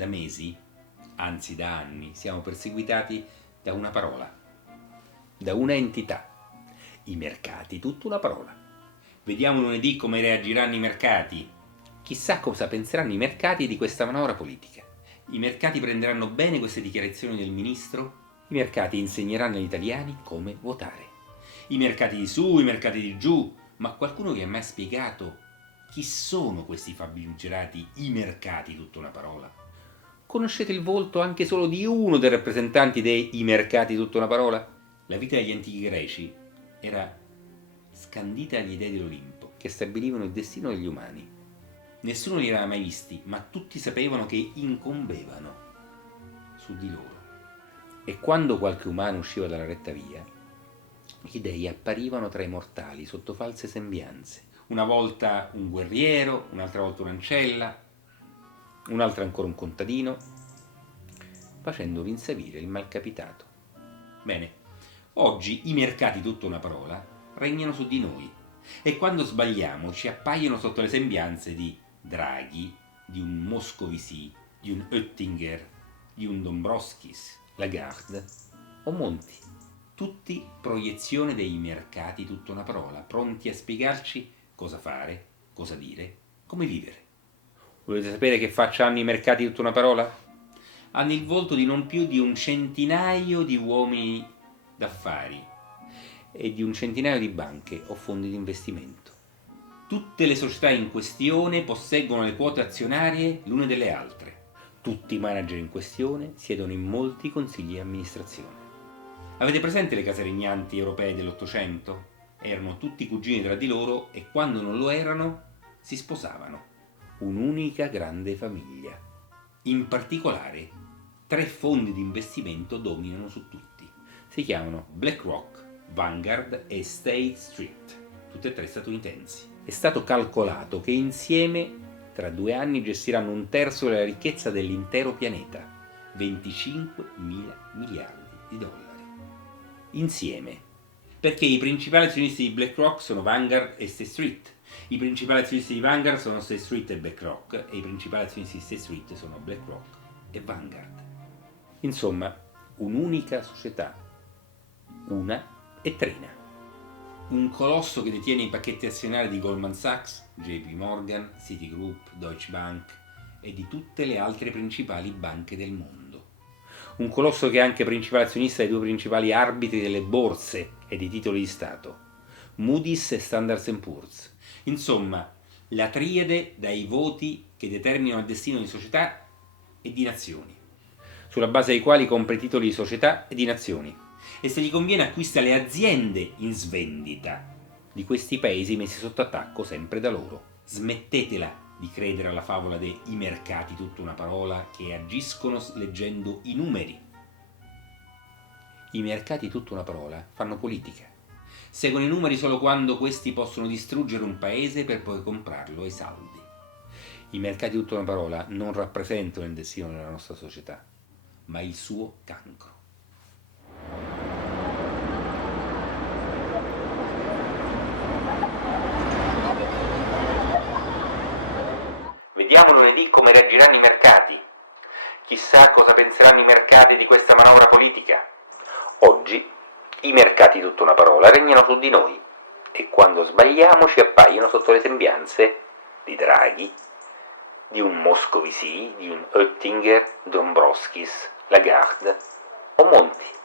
Da mesi, anzi da anni, siamo perseguitati da una parola, da una entità. I mercati, tutta una parola. Vediamo lunedì come reagiranno i mercati. Chissà cosa penseranno i mercati di questa manovra politica. I mercati prenderanno bene queste dichiarazioni del ministro? I mercati insegneranno agli italiani come votare. I mercati di su, i mercati di giù. Ma qualcuno vi ha mai spiegato chi sono questi famigerati i mercati, tutta una parola? Conoscete il volto anche solo di uno dei rappresentanti dei i mercati, tutta una parola? La vita degli antichi greci era scandita agli dei dell'Olimpo, che stabilivano il destino degli umani. Nessuno li aveva mai visti, ma tutti sapevano che incombevano su di loro. E quando qualche umano usciva dalla retta via, gli dei apparivano tra i mortali sotto false sembianze. Una volta un guerriero, un'altra volta un'ancella, un'altra ancora un contadino, facendo rinsavire il malcapitato. Bene, oggi i mercati, tutta una parola, regnano su di noi e quando sbagliamo ci appaiono sotto le sembianze di Draghi, di un Moscovici, di un Oettinger, di un Dombrovskis, Lagarde o Monti. Tutti proiezione dei mercati, tutta una parola, pronti a spiegarci cosa fare, cosa dire, come vivere. Volete sapere che faccia hanno i mercati, tutta una parola? Hanno il volto di non più di un centinaio di uomini d'affari e di un centinaio di banche o fondi di investimento. Tutte le società in questione posseggono le quote azionarie l'une delle altre. Tutti i manager in questione siedono in molti consigli di amministrazione. Avete presente le case regnanti europee dell'Ottocento? Erano tutti cugini tra di loro e quando non lo erano si sposavano. Un'unica grande famiglia. In particolare, 3 fondi di investimento dominano su tutti. Si chiamano BlackRock, Vanguard e State Street, tutte e 3 statunitensi. È stato calcolato che insieme tra 2 anni gestiranno un terzo della ricchezza dell'intero pianeta, 25 mila miliardi di dollari. Insieme, perché i principali azionisti di BlackRock sono Vanguard e State Street, i principali azionisti di Vanguard sono State Street e BlackRock e i principali azionisti di State Street sono BlackRock e Vanguard. Insomma, un'unica società, una e trina. Un colosso che detiene i pacchetti azionari di Goldman Sachs, JP Morgan, Citigroup, Deutsche Bank e di tutte le altre principali banche del mondo. Un colosso che è anche principale azionista dei 2 principali arbitri delle borse e dei titoli di Stato, Moody's e Standard & Poor's. Insomma, la triade dai voti che determinano il destino di società e di nazioni, sulla base dei quali compra i titoli di società e di nazioni. E se gli conviene acquista le aziende in svendita di questi paesi messi sotto attacco sempre da loro. Smettetela di credere alla favola dei mercati, tutta una parola, che agiscono leggendo i numeri. I mercati, tutta una parola, fanno politica. Seguono i numeri solo quando questi possono distruggere un paese per poi comprarlo ai saldi. I mercati, tutta una parola, non rappresentano il destino della nostra società, ma il suo cancro. Vediamo lunedì come reagiranno i mercati. Chissà cosa penseranno i mercati di questa manovra politica. Oggi i mercati, tutta una parola, regnano su di noi e quando sbagliamo ci appaiono sotto le sembianze di Draghi, di un Moscovici, di un Oettinger, Dombrovskis, Lagarde o Monti.